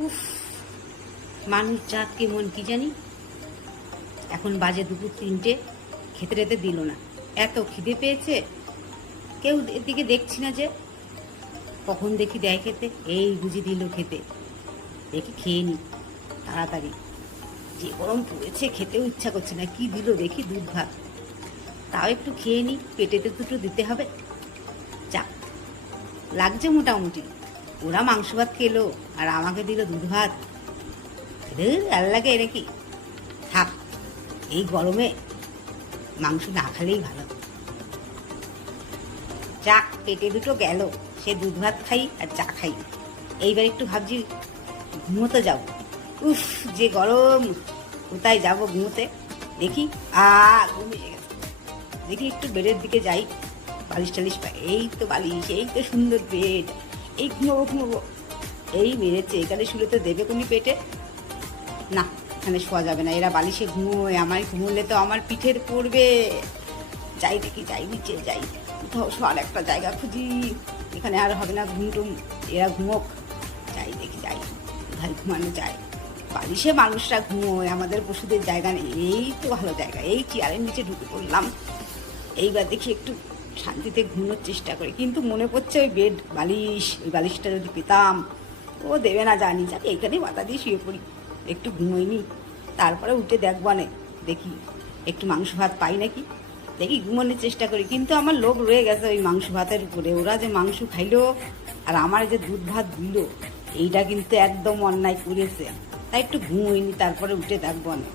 উফ, মানুষ জাত কেমন কি জানি। এখন বাজে দুপুর 3টে, খেতে টেতে দিল না। এত খিদে পেয়েছে, কেউ এদিকে দেখছি না যে। কখন দেখি দেয় খেতে, এই বুঝি দিল খেতে। দেখি খেয়ে নি তাড়াতাড়ি। যে গরম পড়েছে, খেতেও ইচ্ছা করছে না। কি দিল দেখি, দুধ ভাত। তাও একটু খেয়ে নি, পেটেতে দুটো দিতে হবে। যাক, লাগছে মোটামুটি। ওরা মাংস ভাত খেলো আর আমাকে দিল দুধ ভাত। আর লাগে নাকি? থাক, এই গরমে মাংস না খেলেই ভালো। যাক, পেটে দুটো গেল। সে দুধ ভাত খাই আর চা খাই। এইবার একটু ভাবছি ঘুমোতে যাব। উফ, যে গরম, কোথায় যাব ঘুমোতে? দেখি ঘুমিয়ে গেছে। দেখি একটু বেডের দিকে যাই, বালিশ টালিশ পাই। এই তো বালিশ, এই তো সুন্দর বেড। এই ঘুমোবো ঘুমোবো। এই মেরেছে, এখানে শুলে তো দেবে কোনি পেটে। না, এখানে শোয়া যাবে না। এরা বালিশে ঘুমোয়, আমার ঘুমোলে তো আমার পিঠের পড়বে। যাই দেখি, যাই নিচে যাই, কোথাও শোয়ার একটা জায়গা খুঁজি। এখানে আর হবে না ঘুমটুম, এরা ঘুমোক। যাই দেখি, যাই কোথায় ঘুমানো যায়। বালিশে মানুষরা ঘুমোয়, আমাদের পশুদের জায়গা নেই। এই তো ভালো জায়গা, এই চেয়ারের নিচে ঢুকে পড়লাম। এইবার দেখি একটু শান্তিতে ঘুমোনোর চেষ্টা করি। কিন্তু মনে পড়ছে ওই বেড বালিশ, ওই বালিশটা যদি পেতাম। ও দেবে না, জানি। যাক, এইখানেই মাথা দিয়ে শুয়ে পড়ি, একটু ঘুমোইনি। তারপরে উঠে দেখবো না, দেখি একটু মাংস ভাত পাই নাকি। দেখি ঘুমানোর চেষ্টা করি। কিন্তু আমার লোভ রয়ে গেছে ওই মাংস ভাতের উপরে। ওরা যে মাংস খাইলো আর আমার যে দুধ ভাত দিল, এইটা কিন্তু একদম অন্যায় করেছে। তাই একটু ঘুমোইনি, তারপরে উঠে দেখবো না।